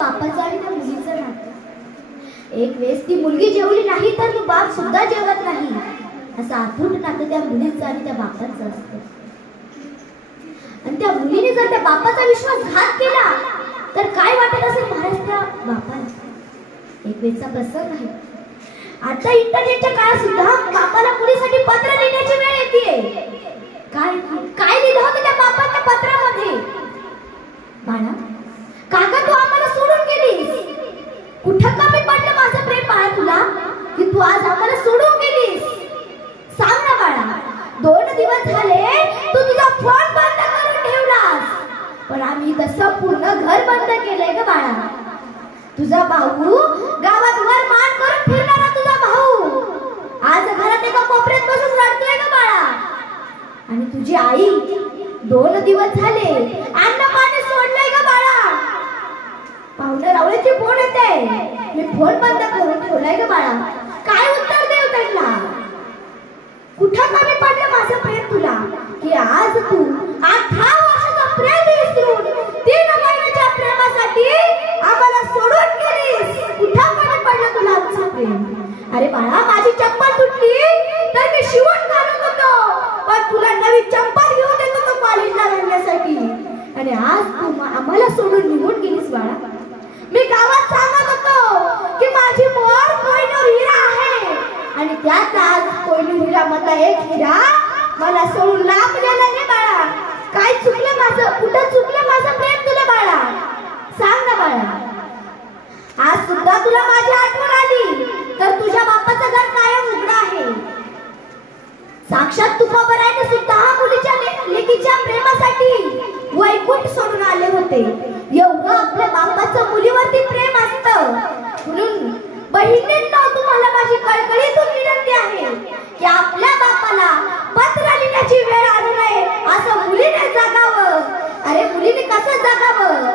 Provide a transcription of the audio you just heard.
बापाचं आणि त्या मुलीचं नातं. एक वेळेस ती मुलगी जेवली नाही तर तो बाप सुद्धा जेवत नाही, असं अथूट नातं त्या मुलीचं आणि त्या बापाचं असतं. आणि त्या मुलीने जर त्या बापाचा विश्वासघात केला तर काय वाटत असेल महाराज त्या बापाला. एक वेळचा प्रसंग आहे. आता इंटरनेटच्या काळात सुद्धा बापाला मुलीसाठी पत्र लिहिण्याची वेळ येते. काय काय लिहिलं होतं त्या बापाच्या पत्रामध्ये? बाळा, काका तू आम्हाला सोडून गेलीस. कुठं कमी पडलं माझं प्रेम बाळा तुला की तू आज आम्हाला सोडून गेलीस? सांग ना बाळा. 2 दिवस झाले तू तुझा फोन बंद करून ठेवलास, पण आम्ही कसं पूर्ण घर बंद केलंय ग बाळा. तुझा भाऊ गावात वर मान करून फिरणारा तुझा भाऊ आज घरात एका कोपऱ्यात बसून रडतोय ग बाळा. आणि तुझी आई 2 दिवस झाले अन्न पाणी सोडलंय ग बाळा. पाहुणे रावळेची फोन येते, मी फोन बंद करून ठेवलाय ग बाळा. काय उत्तर देऊ त्यांना? कुठं कमी पडलं माझं प्रेम तुला की आज तू 18 वर्षाचं प्रेम विसरून 3 महिन्याच्या प्रेमासाठी आम्हाला सोडून गेलीस? कुठं कमी पडलं तुला आमचं प्रेम? अरे बाळा, माझी चप्पल तुटली तर मी शिवून घालत होतो, पण तुला नवी चप्पल घेऊन देत होतो कॉलेजला घालण्यासाठी, आणि आज तू आम्हाला सोडून निघून गेलीस बाळा. मी गावात सांगत होतो की माझी मोर कोहिनूर हिरा आहे, आणि त्यात आज कोहिनूर हिरा मधला एक हिरा मला सोडून लांब गेला रे बाळा. काय चुकलं माझं? कुठं चुकलं माझं प्रेम तुला बाळा? सांग ना बाळा. आज सुद्धा तुला माझी आठवण आली तर तुझ्या बापाचं घर कायम उघडं आहे. साक्षात तुकोबरायने सुद्धा मुलीच्या लेकीच्या प्रेमासाठी वैकुंठ सोडून आले होते. एवढं आपल्या बापाचं मुलीवरती प्रेम असतं. म्हणून बहिणींनो, तुम्हाला माझी कळकळीतून विनंती आहे की आपल्या बापाला पत्र लिहिण्याची वेळ आणू नये, असं मुलीने जगावं. अरे मुलीने कसं जगावं?